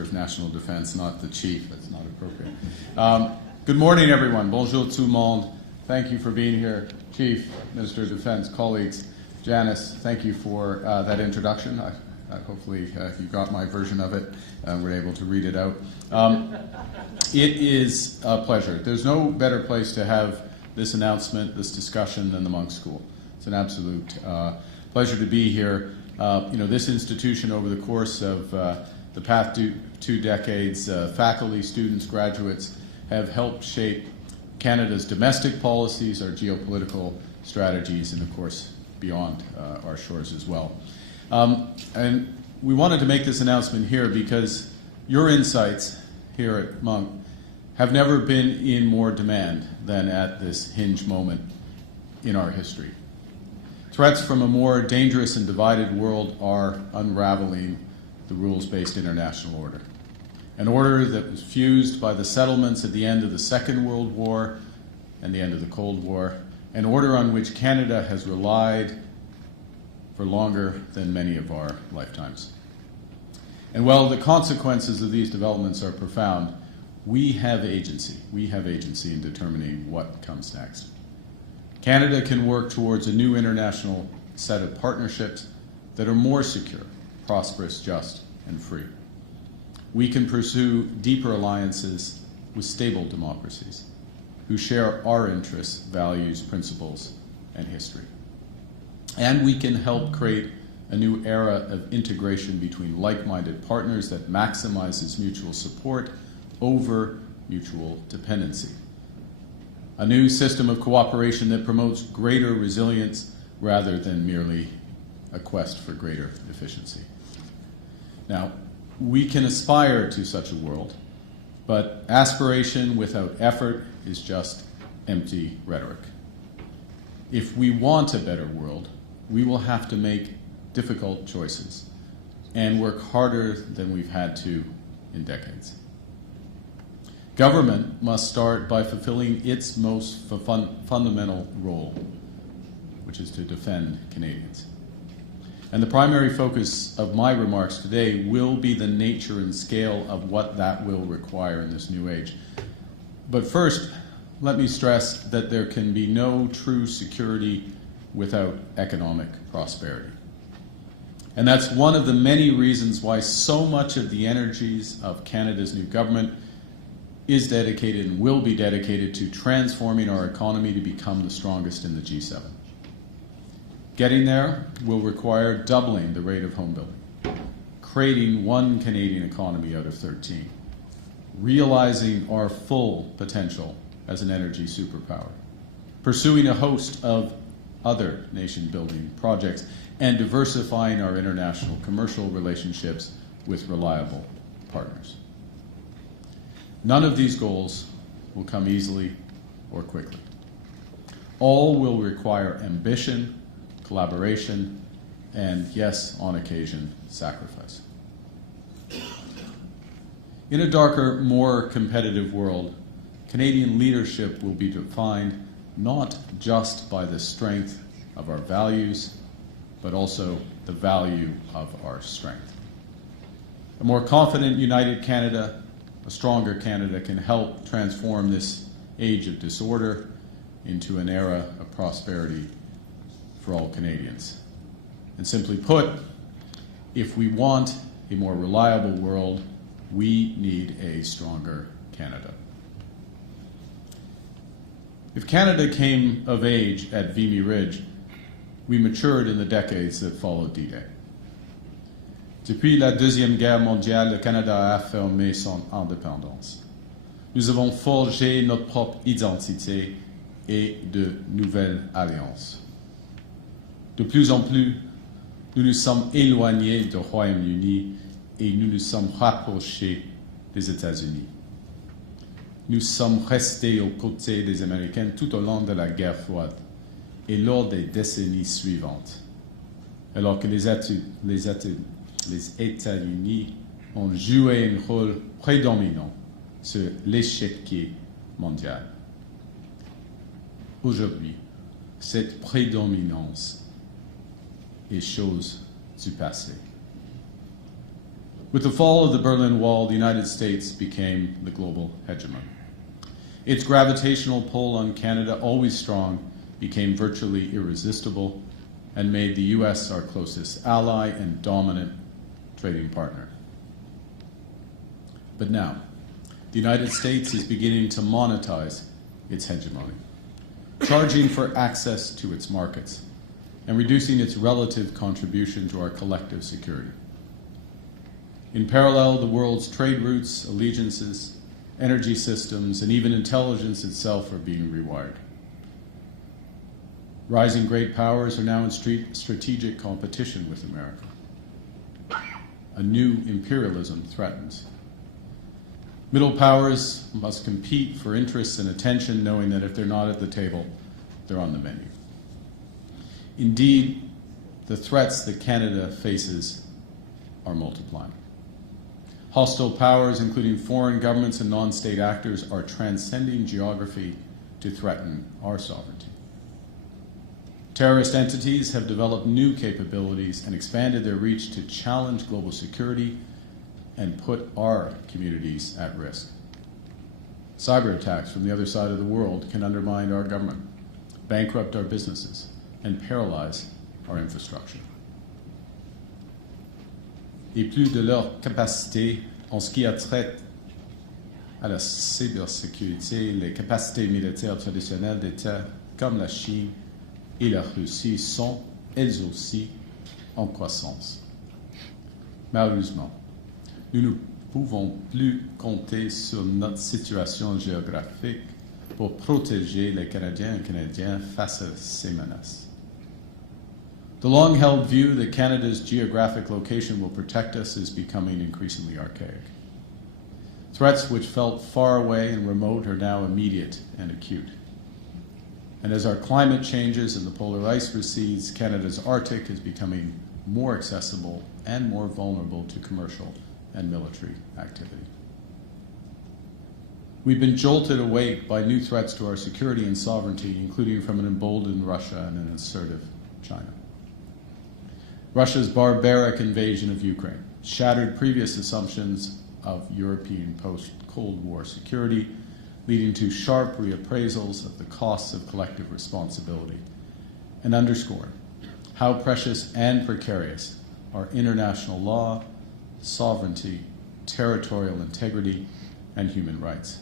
of National Defense, not the chief. That's not appropriate. Good morning, everyone. Bonjour tout le monde. Thank you for being here, Chief, Minister of Defense, colleagues. Janice, thank you for that introduction. Hopefully you got my version of it and were able to read it out. It is a pleasure. There's no better place to have this announcement, this discussion, than the Monk School. It's an absolute pleasure to be here. This institution, over the course of the past two decades, faculty, students, graduates have helped shape Canada's domestic policies, our geopolitical strategies, and of course beyond our shores as well. And we wanted to make this announcement here because your insights here at Monk have never been in more demand than at this hinge moment in our history. Threats from a more dangerous and divided world are unraveling the rules-based international order. An order that was fused by the settlements at the end of the Second World War and the end of the Cold War, an order on which Canada has relied for longer than many of our lifetimes. And while the consequences of these developments are profound, we have agency. We have agency in determining what comes next. Canada can work towards a new international set of partnerships that are more secure, prosperous, just, and free. We can pursue deeper alliances with stable democracies who share our interests, values, principles, and history. And we can help create a new era of integration between like-minded partners that maximizes mutual support over mutual dependency. A new system of cooperation that promotes greater resilience rather than merely a quest for greater efficiency. Now, we can aspire to such a world, but aspiration without effort is just empty rhetoric. If we want a better world, we will have to make difficult choices and work harder than we've had to in decades. Government must start by fulfilling its most fundamental role, which is to defend Canadians. And the primary focus of my remarks today will be the nature and scale of what that will require in this new age. But first, let me stress that there can be no true security without economic prosperity. And that's one of the many reasons why so much of the energies of Canada's new government is dedicated and will be dedicated to transforming our economy to become the strongest in the G7. Getting there will require doubling the rate of home building, creating one Canadian economy out of 13, realizing our full potential as an energy superpower, pursuing a host of other nation-building projects, and diversifying our international commercial relationships with reliable partners. None of these goals will come easily or quickly. All will require ambition, collaboration, and, yes, on occasion, sacrifice. In a darker, more competitive world, Canadian leadership will be defined not just by the strength of our values, but also the value of our strength. A more confident, united Canada, a stronger Canada, can help transform this age of disorder into an era of prosperity for all Canadians. And simply put, if we want a more reliable world, we need a stronger Canada. If Canada came of age at Vimy Ridge, we matured in the decades that followed D-Day. Depuis la Deuxième Guerre mondiale, le Canada a affirmé son indépendance. Nous avons forgé notre propre identité et de nouvelles alliances. De plus en plus, nous nous sommes éloignés du Royaume-Uni et nous nous sommes rapprochés des États-Unis. Nous sommes restés aux côtés des Américains tout au long de la guerre froide et lors des décennies suivantes, alors que les États-Unis ont joué un rôle prédominant sur l'échiquier mondial. Aujourd'hui, cette prédominance est chose du passé. With the fall of the Berlin Wall, the United States became the global hegemon. Its gravitational pull on Canada, always strong, became virtually irresistible and made the US our closest ally and dominant trading partner. But now, the United States is beginning to monetize its hegemony, charging for access to its markets and reducing its relative contribution to our collective security. In parallel, the world's trade routes, allegiances, energy systems, and even intelligence itself are being rewired. Rising great powers are now in strategic competition with America. A new imperialism threatens. Middle powers must compete for interests and attention, knowing that if they're not at the table, they're on the menu. Indeed, the threats that Canada faces are multiplying. Hostile powers, including foreign governments and non-state actors, are transcending geography to threaten our sovereignty. Terrorist entities have developed new capabilities and expanded their reach to challenge global security and put our communities at risk. Cyber attacks from the other side of the world can undermine our government, bankrupt our businesses, and paralyze our infrastructure. Et plus de leur capacité en ce qui a trait à la cybersécurité, les capacités militaires traditionnelles d'États comme la Chine et la Russie sont, elles aussi, en croissance. Malheureusement, nous ne pouvons plus compter sur notre situation géographique pour protéger les Canadiens et Canadiennes face à ces menaces. The long-held view that Canada's geographic location will protect us is becoming increasingly archaic. Threats which felt far away and remote are now immediate and acute. And as our climate changes and the polar ice recedes, Canada's Arctic is becoming more accessible and more vulnerable to commercial and military activity. We've been jolted awake by new threats to our security and sovereignty, including from an emboldened Russia and an assertive China. Russia's barbaric invasion of Ukraine shattered previous assumptions of European post-Cold War security, leading to sharp reappraisals of the costs of collective responsibility, and underscored how precious and precarious are international law, sovereignty, territorial integrity, and human rights.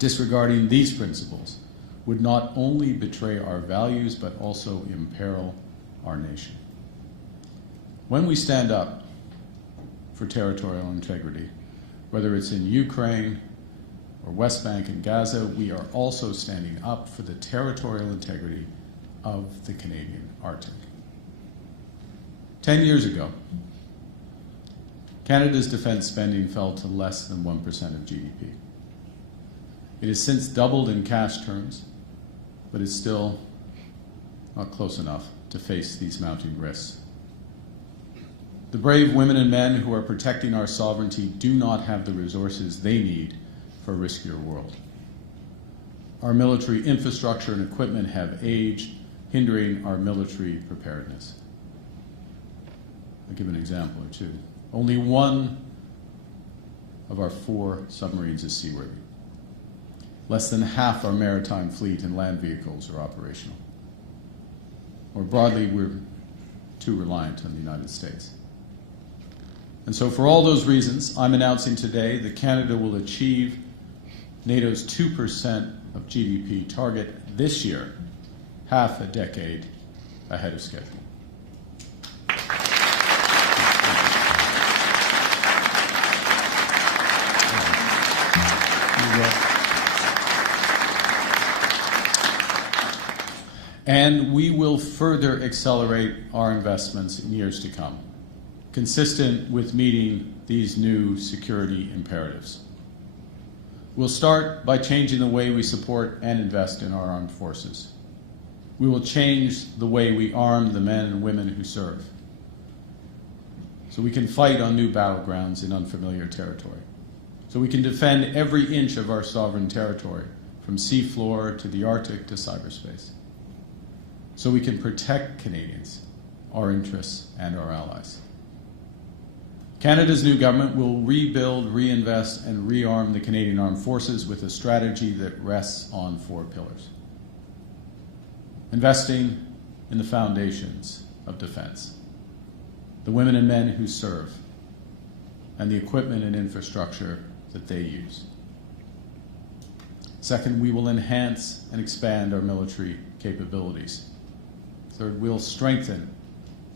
Disregarding these principles would not only betray our values, but also imperil our nation. When we stand up for territorial integrity, whether it's in Ukraine or West Bank and Gaza, we are also standing up for the territorial integrity of the Canadian Arctic. 10 years ago, Canada's defense spending fell to less than 1% of GDP. It has since doubled in cash terms, but it's still not close enough to face these mounting risks. The brave women and men who are protecting our sovereignty do not have the resources they need for a riskier world. Our military infrastructure and equipment have aged, hindering our military preparedness. I'll give an example or two. Only one of our 4 submarines is seaworthy. Less than half our maritime fleet and land vehicles are operational. More broadly, we're too reliant on the United States. And so for all those reasons, I'm announcing today that Canada will achieve NATO's 2% of GDP target this year, half a decade ahead of schedule. And we will further accelerate our investments in years to come, consistent with meeting these new security imperatives. We'll start by changing the way we support and invest in our armed forces. We will change the way we arm the men and women who serve, so we can fight on new battlegrounds in unfamiliar territory, so we can defend every inch of our sovereign territory, from seafloor to the Arctic to cyberspace, so we can protect Canadians, our interests, and our allies. Canada's new government will rebuild, reinvest, and rearm the Canadian Armed Forces with a strategy that rests on 4 pillars. Investing in the foundations of defense, the women and men who serve, and the equipment and infrastructure that they use. Second, we will enhance and expand our military capabilities. Third, we'll strengthen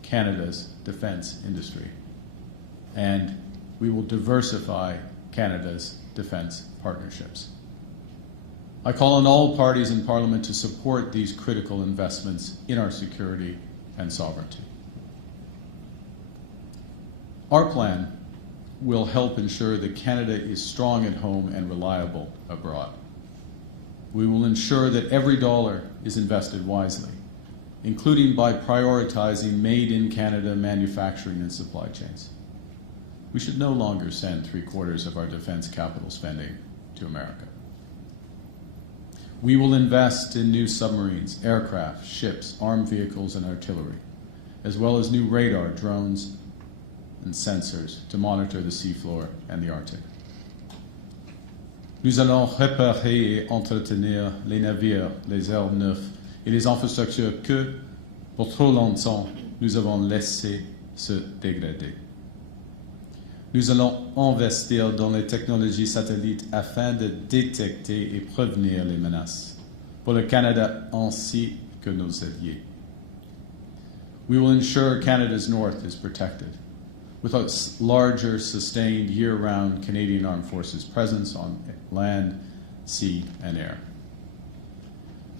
Canada's defense industry. And we will diversify Canada's defense partnerships. I call on all parties in Parliament to support these critical investments in our security and sovereignty. Our plan will help ensure that Canada is strong at home and reliable abroad. We will ensure that every dollar is invested wisely, including by prioritizing made-in-Canada manufacturing and supply chains. We should no longer send 3/4 of our defense capital spending to America. We will invest in new submarines, aircraft, ships, armed vehicles, and artillery, as well as new radar, drones, and sensors to monitor the seafloor and the Arctic. Nous allons réparer et entretenir les navires, les aéronefs et les infrastructures que, pour trop longtemps, nous avons laissé se dégrader. Nous allons investir dans les technologies satellites afin de détecter et prévenir les menaces pour le Canada ainsi que nos alliés. We will ensure Canada's north is protected with a larger, sustained, year-round Canadian Armed Forces presence on land, sea, and air.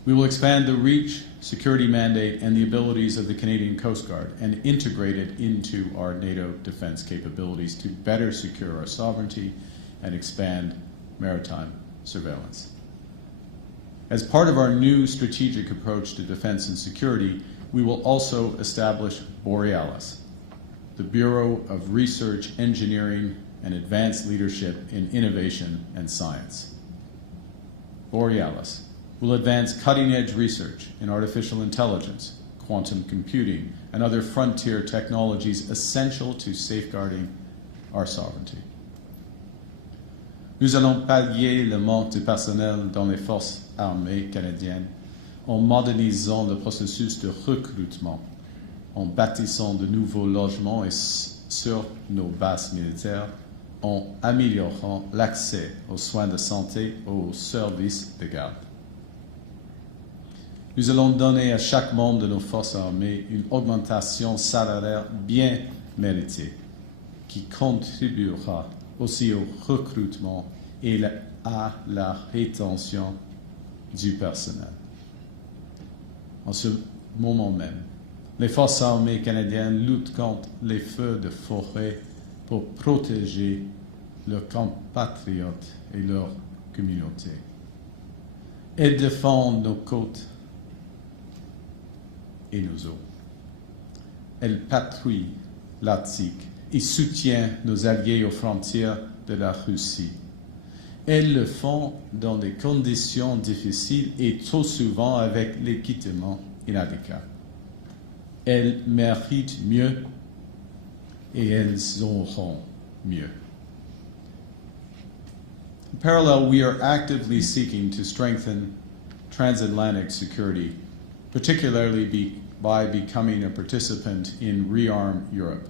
We will expand the reach, security mandate, and the abilities of the Canadian Coast Guard and integrate it into our NATO defense capabilities to better secure our sovereignty and expand maritime surveillance. As part of our new strategic approach to defense and security, we will also establish Borealis, the Bureau of Research, Engineering, and Advanced Leadership in Innovation and Science. Borealis will advance cutting-edge research in artificial intelligence, quantum computing, and other frontier technologies essential to safeguarding our sovereignty. Nous allons pallier le manque de personnel dans les forces armées canadiennes en modernisant le processus de recrutement, en bâtissant de nouveaux logements et sur nos bases militaires, en améliorant l'accès aux soins de santé et aux services de garde. Nous allons donner à chaque membre de nos forces armées une augmentation salariale bien méritée qui contribuera aussi au recrutement et à la rétention du personnel. En ce moment même, les forces armées canadiennes luttent contre les feux de forêt pour protéger leurs compatriotes et leurs communautés. Elles défendent nos côtes et nos eaux. Elles patrouillent l'Arctique et soutiennent nos alliés aux frontières de la Russie. Elles le font dans des conditions difficiles et trop souvent avec l'équipement inadéquat. Elles méritent mieux et elles auront mieux. In parallel, we are actively seeking to strengthen transatlantic security, particularly by becoming a participant in ReArm Europe.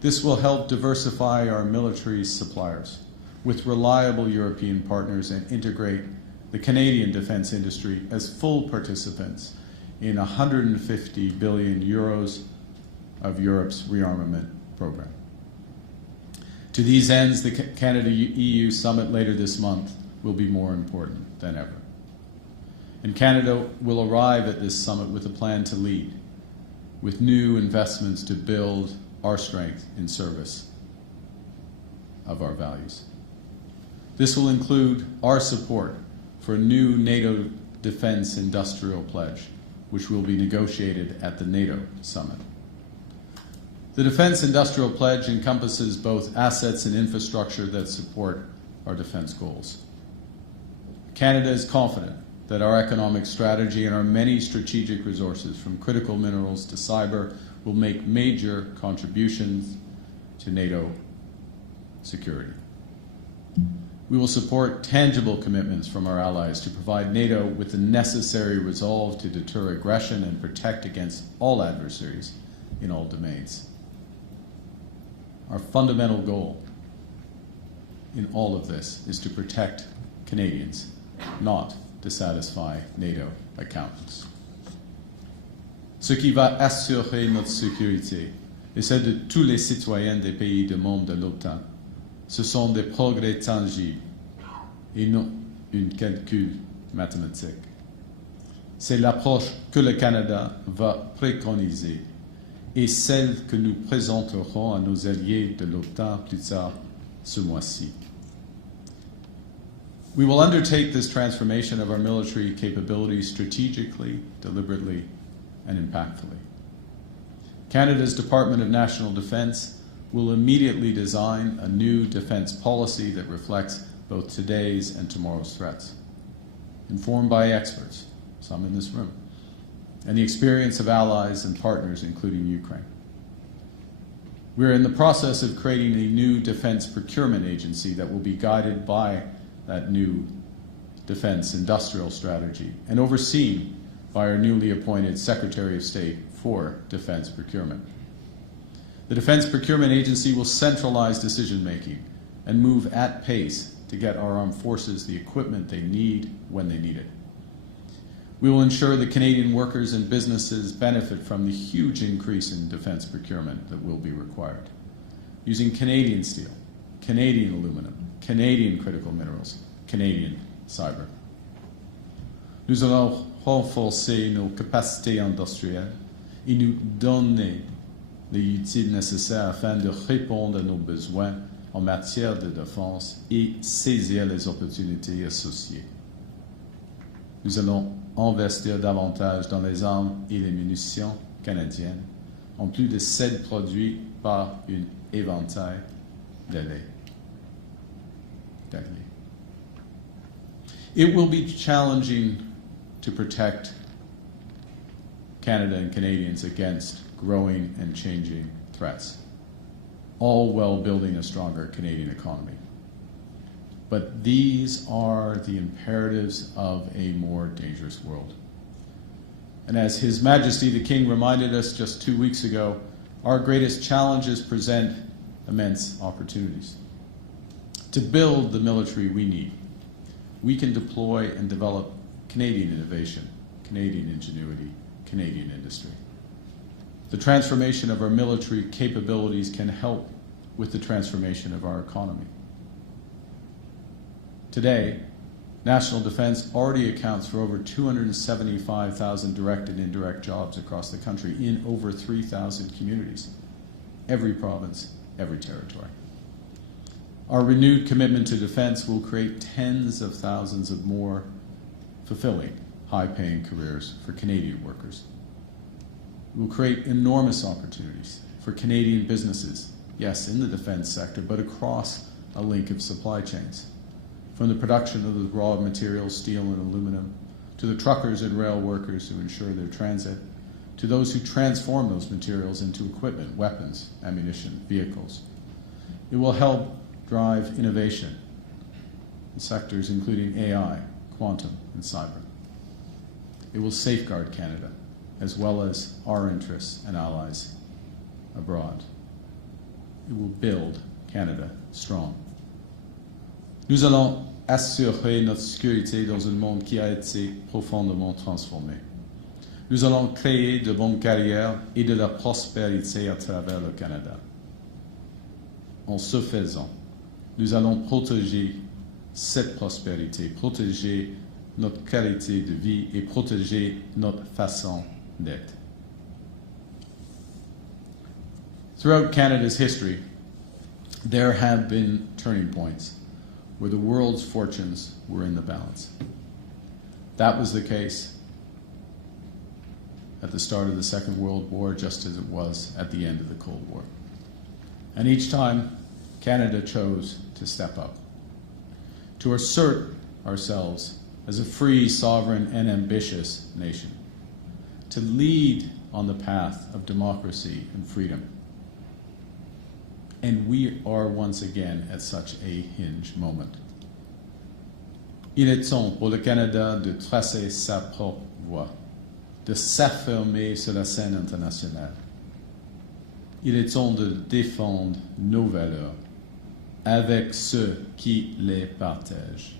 This will help diversify our military suppliers with reliable European partners and integrate the Canadian defense industry as full participants in 150 billion euros of Europe's rearmament program. To these ends, the Canada-EU summit later this month will be more important than ever. And Canada will arrive at this summit with a plan to lead, with new investments to build our strength in service of our values. This will include our support for a new NATO defense industrial pledge, which will be negotiated at the NATO summit. The Defense Industrial Pledge encompasses both assets and infrastructure that support our defense goals. Canada is confident that our economic strategy and our many strategic resources, from critical minerals to cyber, will make major contributions to NATO security. We will support tangible commitments from our allies to provide NATO with the necessary resolve to deter aggression and protect against all adversaries in all domains. Our fundamental goal in all of this is to protect Canadians, not to satisfy NATO accountants. Ce qui va assurer notre sécurité et celle de tous les citoyens des pays du monde de l'OTAN, ce sont des progrès tangibles et non un calcul mathématique. C'est l'approche que le Canada va préconiser et celle que nous présenterons à nos alliés de l'OTAN plus tard ce mois-ci. We will undertake this transformation of our military capabilities strategically, deliberately, and impactfully. Canada's Department of National Defence will immediately design a new defence policy that reflects both today's and tomorrow's threats, informed by experts, some in this room, and the experience of allies and partners, including Ukraine. We're in the process of creating a new defence procurement agency that will be guided by that new defence industrial strategy and overseen by our newly appointed Secretary of State for Defence Procurement. The Defence Procurement Agency will centralize decision-making and move at pace to get our armed forces the equipment they need when they need it. We will ensure that Canadian workers and businesses benefit from the huge increase in defence procurement that will be required, using Canadian steel, Canadian aluminum, Canadian critical minerals, Canadian cyber. Nous allons renforcer nos capacités industrielles et nous donner les outils nécessaires afin de répondre à nos besoins en matière de défense et saisir les opportunités associées. Nous allons investir davantage dans les armes et les munitions canadiennes, en plus de celles produites par un éventail d'alliés. It will be challenging to protect Canada and Canadians against growing and changing threats, all while building a stronger Canadian economy. But these are the imperatives of a more dangerous world. And as His Majesty the King reminded us just 2 weeks ago, our greatest challenges present immense opportunities. To build the military we need, we can deploy and develop Canadian innovation, Canadian ingenuity, Canadian industry. The transformation of our military capabilities can help with the transformation of our economy. Today, national defense already accounts for over 275,000 direct and indirect jobs across the country in over 3,000 communities, every province, every territory. Our renewed commitment to defense will create tens of thousands of more fulfilling, high-paying careers for Canadian workers. It will create enormous opportunities for Canadian businesses, yes, in the defense sector, but across a link of supply chains, from the production of the raw materials, steel and aluminum, to the truckers and rail workers who ensure their transit, to those who transform those materials into equipment, weapons, ammunition, vehicles. It will help drive innovation in sectors including AI, quantum, and cyber. It will safeguard Canada, as well as our interests and allies abroad. It will build Canada strong. Nous allons assurer notre sécurité dans un monde qui a été profondément transformé. Nous allons créer de bonnes carrières et de la prospérité à travers le Canada. En ce faisant, nous allons protéger cette prospérité, protéger notre qualité de vie et protéger notre façon d'être. Throughout Canada's history, there have been turning points where the world's fortunes were in the balance. That was the case at the start of the Second World War, just as it was at the end of the Cold War. And each time, Canada chose to step up, to assert ourselves as a free, sovereign, and ambitious nation, to lead on the path of democracy and freedom. And we are once again at such a hinge moment. Il est temps pour le Canada de tracer sa propre voie, de s'affirmer sur la scène internationale. Il est temps de défendre nos valeurs avec ceux qui les partagent.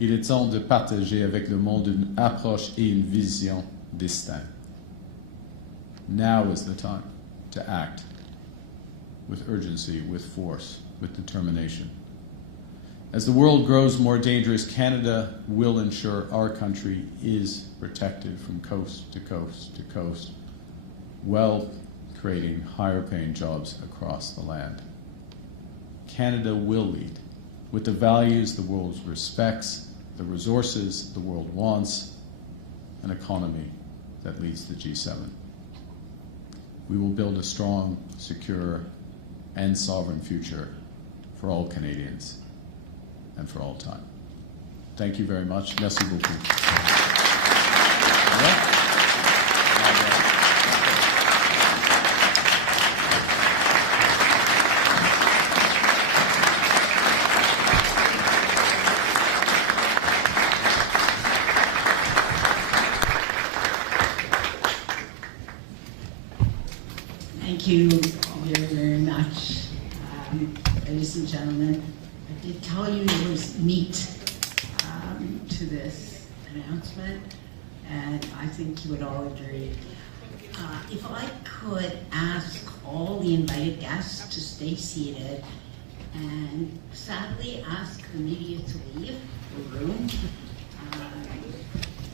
Il est temps de partager avec le monde une approche et une vision distincte. Now is the time to act with urgency, with force, with determination. As the world grows more dangerous, Canada will ensure our country is protected from coast to coast to coast, while creating higher paying jobs across the land. Canada will lead with the values the world respects, the resources the world wants, an economy that leads the G7. We will build a strong, secure, and sovereign future for all Canadians and for all time. Thank you very much. Merci beaucoup. Thank you very, very much, ladies and gentlemen. I did tell you there was meat to this announcement, and I think you would all agree. If I could ask all the invited guests to stay seated, and sadly ask the media to leave the room.